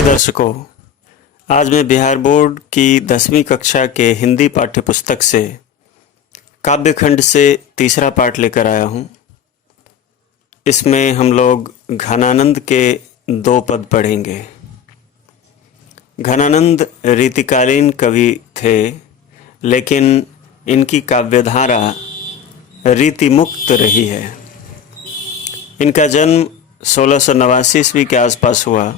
प्रिय दर्शकों, आज मैं बिहार बोर्ड की 10वीं कक्षा के हिंदी पाठ्य पुस्तक से काव्यखंड से तीसरा पाठ लेकर आया हूँ। इसमें हम लोग घनानंद के 2 पद पढ़ेंगे। घनानंद रीतिकालीन कवि थे, लेकिन इनकी काव्यधारा रीति मुक्त रही है। इनका जन्म 1689 ईस्वी के आसपास हुआ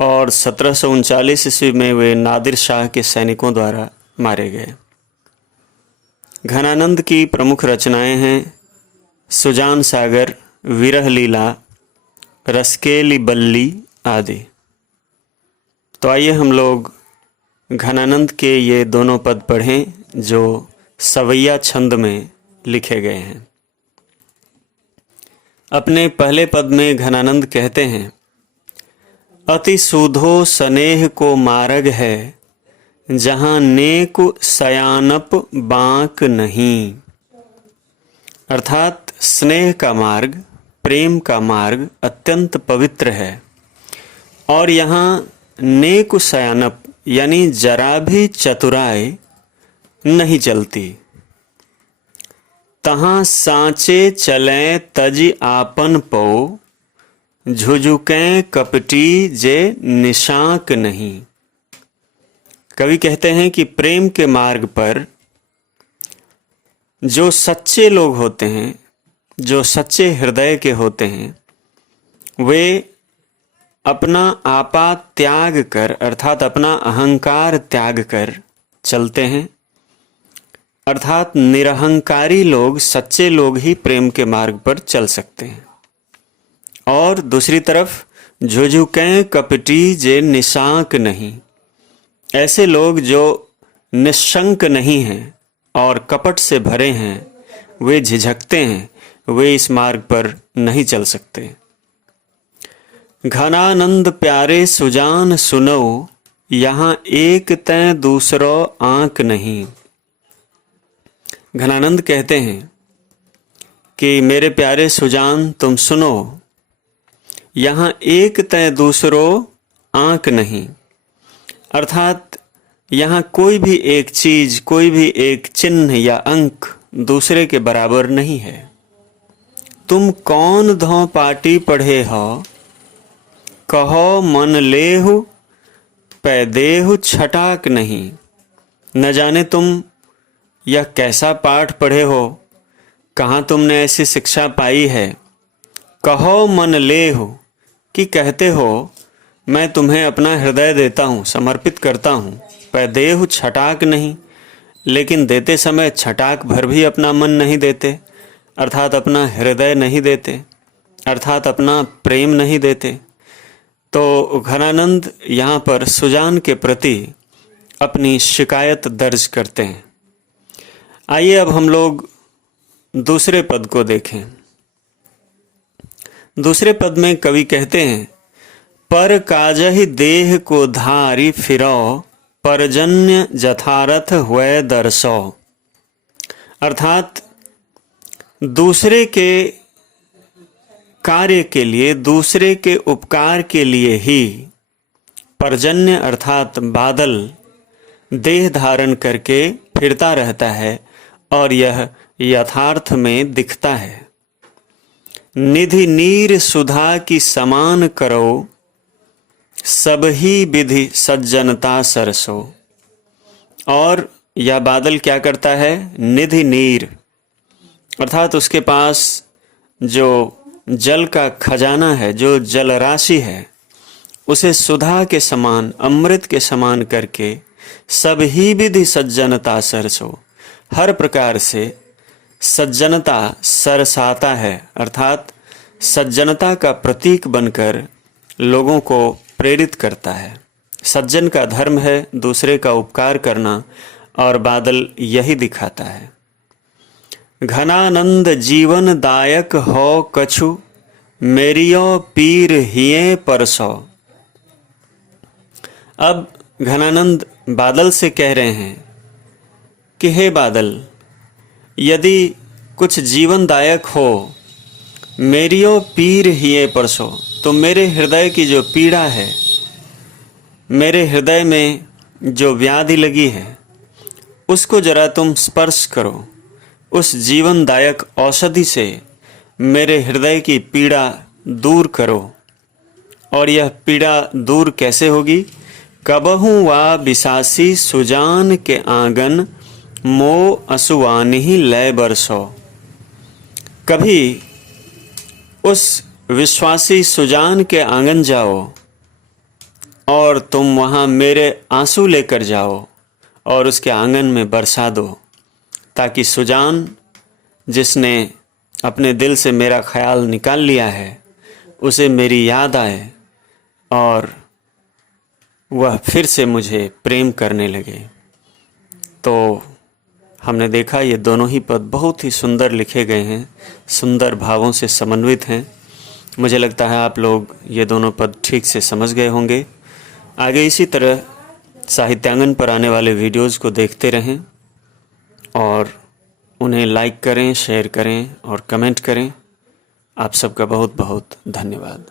और 1739 ईस्वी में वे नादिर शाह के सैनिकों द्वारा मारे गए। घनानंद की प्रमुख रचनाएं हैं सुजान सागर, विरह लीला, रसकेली बल्ली आदि। तो आइए हम लोग घनानंद के ये दोनों पद पढ़ें जो सवैया छंद में लिखे गए हैं। अपने पहले पद में घनानंद कहते हैं, अति सूधो स्नेह को मार्ग है, जहाँ नेक सयानप बांक नहीं। अर्थात स्नेह का मार्ग, प्रेम का मार्ग अत्यंत पवित्र है और यहाँ नेक सयानप यानी जरा भी चतुराई नहीं चलती। तहाँ सांचे चलें तज आपन पो, झुझुकें कपटी जे निशाक नहीं। कवि कहते हैं कि प्रेम के मार्ग पर जो सच्चे लोग होते हैं, जो सच्चे हृदय के होते हैं, वे अपना आपा त्याग कर अर्थात अपना अहंकार त्याग कर चलते हैं। अर्थात निरहंकारी लोग, सच्चे लोग ही प्रेम के मार्ग पर चल सकते हैं। और दूसरी तरफ झुझुकें कपटी जे निशांक नहीं, ऐसे लोग जो निशंक नहीं हैं और कपट से भरे हैं, वे झिझकते हैं, वे इस मार्ग पर नहीं चल सकते। घनानंद प्यारे सुजान सुनो, यहाँ एक तय दूसरो आंक नहीं। घनानंद कहते हैं कि मेरे प्यारे सुजान तुम सुनो, यहाँ एक तय दूसरो आंक नहीं। अर्थात यहाँ कोई भी एक चीज, कोई भी एक चिन्ह या अंक दूसरे के बराबर नहीं है। तुम कौन धौ पाटी पढ़े हो, कहो मन लेहु पैदेहु छटाक नहीं। न जाने तुम यह कैसा पाठ पढ़े हो, कहाँ तुमने ऐसी शिक्षा पाई है। कहो मन लेहु कि कहते हो मैं तुम्हें अपना हृदय देता हूँ, समर्पित करता हूँ। पैदेहु छटाक नहीं, लेकिन देते समय छटाक भर भी अपना मन नहीं देते, अर्थात अपना हृदय नहीं देते, अर्थात अपना प्रेम नहीं देते। तो घनानंद यहाँ पर सुजान के प्रति अपनी शिकायत दर्ज करते हैं। आइए अब हम लोग दूसरे पद को देखें। दूसरे पद में कवि कहते हैं, पर काजहि देह को धारी फिरो, परजन्य जथारथ हुए दर्शो। अर्थात दूसरे के कार्य के लिए, दूसरे के उपकार के लिए ही पर्जन्य अर्थात बादल देह धारण करके फिरता रहता है और यह यथार्थ में दिखता है। निधि नीर सुधा की समान करो, सब ही विधि सज्जनता सरसो। और यह बादल क्या करता है? निधि नीर अर्थात उसके पास जो जल का खजाना है, जो जल राशि है, उसे सुधा के समान, अमृत के समान करके सब ही विधि सज्जनता सरसो, हर प्रकार से सज्जनता सरसाता है। अर्थात सज्जनता का प्रतीक बनकर लोगों को प्रेरित करता है। सज्जन का धर्म है दूसरे का उपकार करना, और बादल यही दिखाता है। घनानंद जीवन दायक हो कछु, मेरियो पीर हिये परसो। अब घनानंद बादल से कह रहे हैं कि हे बादल, यदि कुछ जीवनदायक हो, मेरियो पीर हिये परसो, तो मेरे हृदय की जो पीड़ा है मेरे हृदय में जो व्याधि लगी है उसको जरा तुम स्पर्श करो। उस जीवनदायक औषधि से मेरे हृदय की पीड़ा दूर करो। और यह पीड़ा दूर कैसे होगी? कबहू वा बिसासी सुजान के आंगन मो असुवानि लय बरसो। कभी उस विश्वासी सुजान के आंगन जाओ और तुम वहाँ मेरे आंसू लेकर जाओ और उसके आंगन में बरसा दो, ताकि सुजान जिसने अपने दिल से मेरा ख्याल निकाल लिया है उसे मेरी याद आए और वह फिर से मुझे प्रेम करने लगे। तो हमने देखा ये दोनों ही पद बहुत ही सुंदर लिखे गए हैं, सुंदर भावों से समन्वित हैं। मुझे लगता है आप लोग ये दोनों पद ठीक से समझ गए होंगे। आगे इसी तरह साहित्यांगन पर आने वाले वीडियोज़ को देखते रहें और उन्हें लाइक करें, शेयर करें और कमेंट करें। आप सबका बहुत बहुत धन्यवाद।